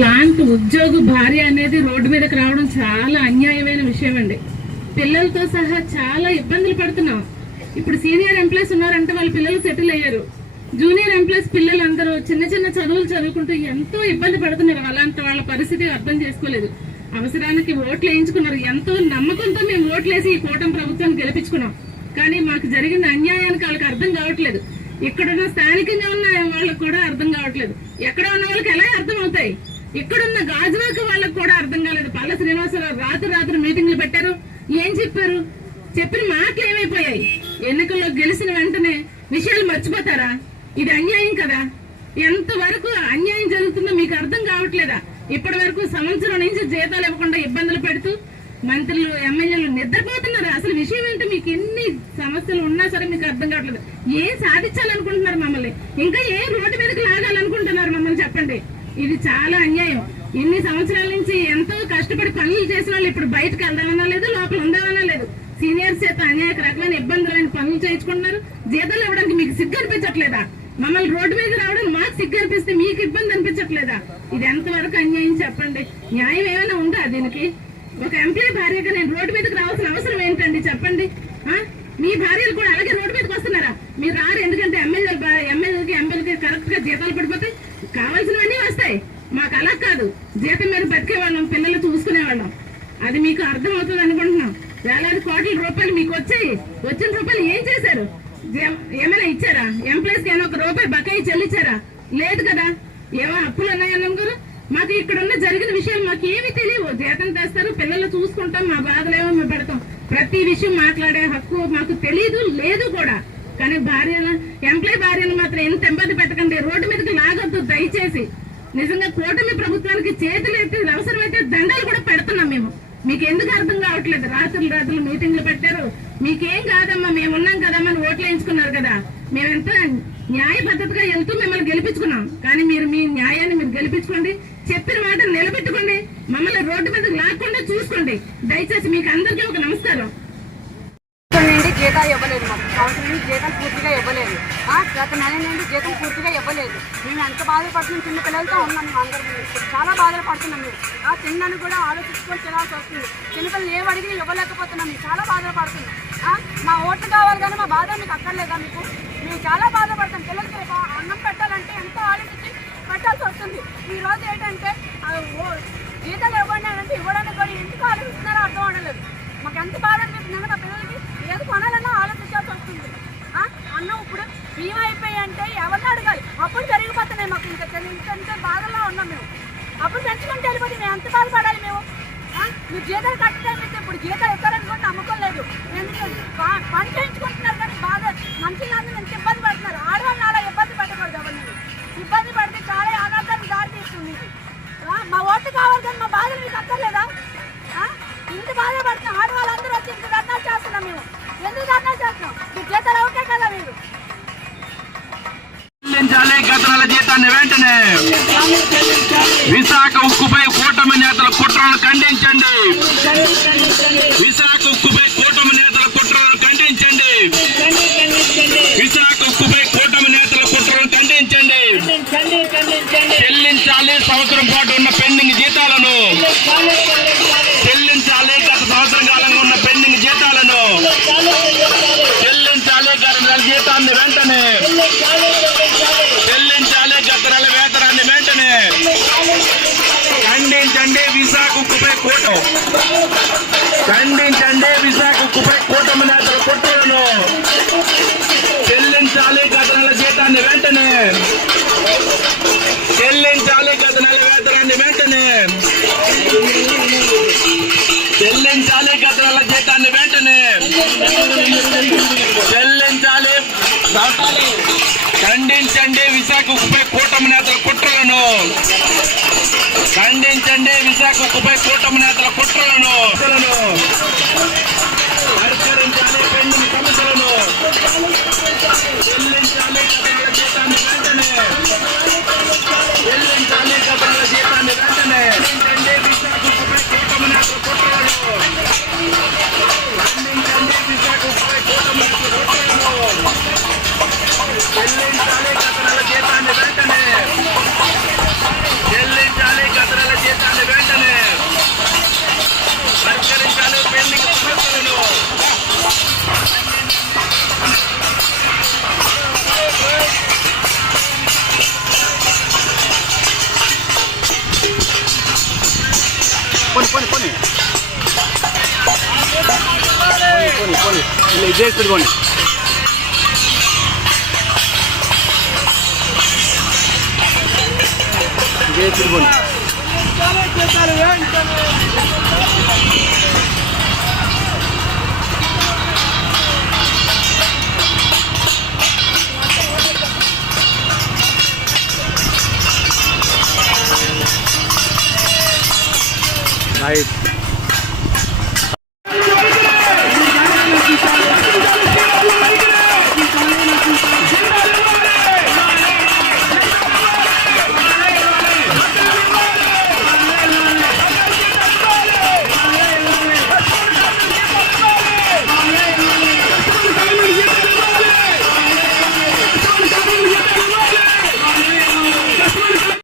Plant ఉద్యోగ భార్య అనేది రోడ్డు మీదకి రావడం చాలా అన్యాయమైన విషయం అండి. పిల్లలతో సహా చాలా ఇబ్బందులు పడుతున్నాం. ఇప్పుడు సీనియర్ ఎంప్లాయీస్ ఉన్నారంటే వాళ్ళ పిల్లలు సెటిల్ అయ్యారు. జూనియర్ ఎంప్లాయీస్ పిల్లలు అందరూ చిన్న చిన్న చదువులు చదువుకుంటూ ఎంతో ఇబ్బంది పడుతున్నారు. అలాంటి వాళ్ళ పరిస్థితి అర్థం చేసుకోలేదు. అవసరానికి ఓట్లు వేయించుకున్నారు. ఎంతో నమ్మకంతో మేము ఓట్లేసి ఈ కూటమి ప్రభుత్వాన్ని గెలిపించుకున్నాం. కానీ మాకు జరిగిన అన్యాయానికి వాళ్ళకి అర్థం కావట్లేదు. ఇక్కడున్న స్థానికంగా ఉన్న వాళ్ళకి కూడా అర్థం కావట్లేదు. ఎక్కడ ఉన్న వాళ్ళకి ఎలా అర్థం అవుతాయి ఇక్కడున్న గాజువాక వాళ్ళకు కూడా అర్థం కాలేదు. పల్ల శ్రీనివాసరావు రాత్రి రాత్రి మీటింగ్లు పెట్టారు. ఏం చెప్పారు? చెప్పిన మాటలు ఏమైపోయాయి? ఎన్నికల్లో గెలిచిన వెంటనే విషయాలు మర్చిపోతారా? ఇది అన్యాయం కదా? ఎంతవరకు అన్యాయం జరుగుతుందో మీకు అర్థం కావట్లేదా? ఇప్పటి వరకు సంవత్సరం నుంచి జీతాలు ఇవ్వకుండా ఇబ్బందులు పెడుతూ మంత్రులు ఎమ్మెల్యేలు నిద్రపోతున్నారు? అసలు విషయం ఏంటో మీకు ఎన్ని సమస్యలు ఉన్నా సరే మీకు అర్థం కావట్లేదు. ఏం సాధించాలనుకుంటున్నారు మమ్మల్ని? ఇంకా ఏ రోడ్డు మీదకి ఇది చాలా అన్యాయం. ఇన్ని సంవత్సరాల నుంచి ఎంతో కష్టపడి పనులు చేసిన వాళ్ళు ఇప్పుడు బయటకు వెళ్దామన్నా లేదు లోపల ఉందామన్నా లేదు. సీనియర్స్ చేత అనేక రకమైన ఇబ్బందులైన పనులు చేయించుకుంటున్నారు. జీతాలు ఇవ్వడానికి మీకు సిగ్గు అనిపించట్లేదా? మమ్మల్ని రోడ్డు మీద రావడం మాకు సిగ్గు అనిపిస్తే మీకు ఇబ్బంది అనిపించట్లేదా? ఇది ఎంతవరకు అన్యాయం చెప్పండి. న్యాయం ఏమైనా ఉందా దీనికి? ఒక ఎంప్లాయీ భార్యగా నేను రోడ్డు మీదకి రావాల్సిన అవసరం ఏంటండి చెప్పండి? ఆ? మీ భార్యలు కూడా అలాగే రోడ్డు మీదకి వస్తున్నారా? మీరు రారు ఎందుకంటే ఎమ్మెల్యే ఎమ్మెల్యేకి ఎమ్మెల్యేకి కరెక్ట్గా జీతాలు పడిపోతే కావాల్సినవన్నీ వస్తాయి మాకు అలా కాదు జీతం మీద బతికేవాళ్ళం పిల్లలు చూసుకునే వాళ్ళం అది మీకు అర్థం అవుతుంది అనుకుంటున్నాం. వేలాది కోట్ల రూపాయలు మీకు వచ్చాయి. వచ్చిన రూపాయలు ఏం చేశారు? జే- ఏమైనా ఇచ్చారా? ఎంప్లాయీస్కి ఒక రూపాయి బకాయి చెల్లించారా లేదు కదా. ఏమో అప్పులు ఉన్నాయన్నాం గారు మాకు ఇక్కడ ఉన్న జరిగిన విషయాలు మాకు ఏమి తెలియవు. జీతం తెస్తారు పిల్లలు చూసుకుంటాం మా బాధలేమో మేము పెడతాం. ప్రతి విషయం మాట్లాడే హక్కు మాకు తెలియదు లేదు కూడా. కానీ భార్యను ఎంప్లాయ్ భార్యను మాత్రం ఎంత ఇబ్బంది పెట్టకండి. రోడ్డు మీదకి లాగొద్దు దయచేసి. నిజంగా కూటమి ప్రభుత్వానికి చేతులు ఎత్తి అవసరమైతే దండాలు కూడా పెడుతున్నాం మేము. మీకు ఎందుకు అర్థం కావట్లేదు? రాత్రులు రాత్రులు మీటింగ్లు పెట్టారు. మీకేం కాదమ్మా? మేము ఉన్నాం కదమ్మా అని ఓట్లు వేయించుకున్నారు కదా. మేమెంత న్యాయ పద్ధతిగా వెళ్తూ మిమ్మల్ని గెలిపించుకున్నాం. కానీ మీరు మీ న్యాయాన్ని మీరు గెలిపించుకోండి. చెప్పిన మాట నిలబెట్టుకోండి. మమ్మల్ని రోడ్డు మీద లాక్కుండా చూసుకోండి. దయచేసి మీకు అందరికీ ఒక నమస్కారం. జీతం పూర్తిగా ఇవ్వలేదు. మేము ఎంత బాధపడుతున్నాం చిన్న పిల్లలతో ఉన్నాం మేము అందరం. చాలా బాధలు పడుతున్నాం మేము. ఆ చిన్నని కూడా ఆలోచించుకొని తినాల్సి వస్తుంది. చిన్నపిల్లలు ఏం అడిగినా ఇవ్వలేకపోతున్నాం మేము. చాలా బాధలు పడుతున్నాం మా ఓట్లు కావాలి కానీ మా బాధ మీకు అక్కర్లేదా మీకు? మేము చాలా బాధపడతాం పిల్లలకి అన్నం పెట్టాలంటే ఎంతో ఆలోచించి పెట్టాల్సి వస్తుంది. ఈరోజు రోజు ఏంటంటే ఓ- జీతాలు ఇవ్వండి అంటే ఇవ్వడానికి కూడా ఎందుకు ఆలోచిస్తున్నారో అర్థం అవడలేదు మాకు ఎంత బాధ పెరిగిపోతున్నాయి మాకు ఇంకా తెలి- ఇంత బాధల్లో ఉన్నాం మేము. అప్పుడు పెంచుకుంటే వెళ్ళిపోతే మేము ఎంత బాధపడాలి మేము? ఆ? మీరు జీతాలు కట్టడం ఇప్పుడు జీతాలు ఇస్తారని కూడా నమ్మకం లేదు. ఎందుకంటే పని చేయించుకుంటున్నారు కానీ బాధ. మనుషులందరూ ఎంత ఇబ్బంది పడుతున్నారు? ఆడవాళ్ళు అలా ఇబ్బంది పెట్టకూడదు అవన్నీ ఇబ్బంది పడితే చాలా అనాథానికి దారి తీస్తుంది. ఆ? మా ఓటు కావాలి కానీ మా బాధలు మీకు అక్కర్లేదా? ఇంత బాధపడుతున్నాం ఆడవాళ్ళందరూ ఆడవాళ్ళు చెల్లించాలి గత జీతాన్ని వెంటనే విశాఖ ఉక్కుపై కూటమి నేతల కుట్రను ఖండించండి. విశాఖ ఉక్కుపై కూటం ఖండించండి విశాఖ కూటమి నేతల కుట్రలను చెల్లించాలి గత నెల జీతాన్ని వెంటనే. చెల్లించాలి గత నెల వేతనాన్ని వెంటనే. చెల్లించాలి గత నెల జీతాన్ని వెంటనే. చెల్లించాలి. ఖండించండి విశాఖ ఉక్కుపై కూటమి నేతల కుట్రలను ఖండించండి విశాఖ ఉక్కుపై కూటమి నేతల కుట్రలను ఇదే పెట్టుకోండి ఇదే పెట్టుకోండి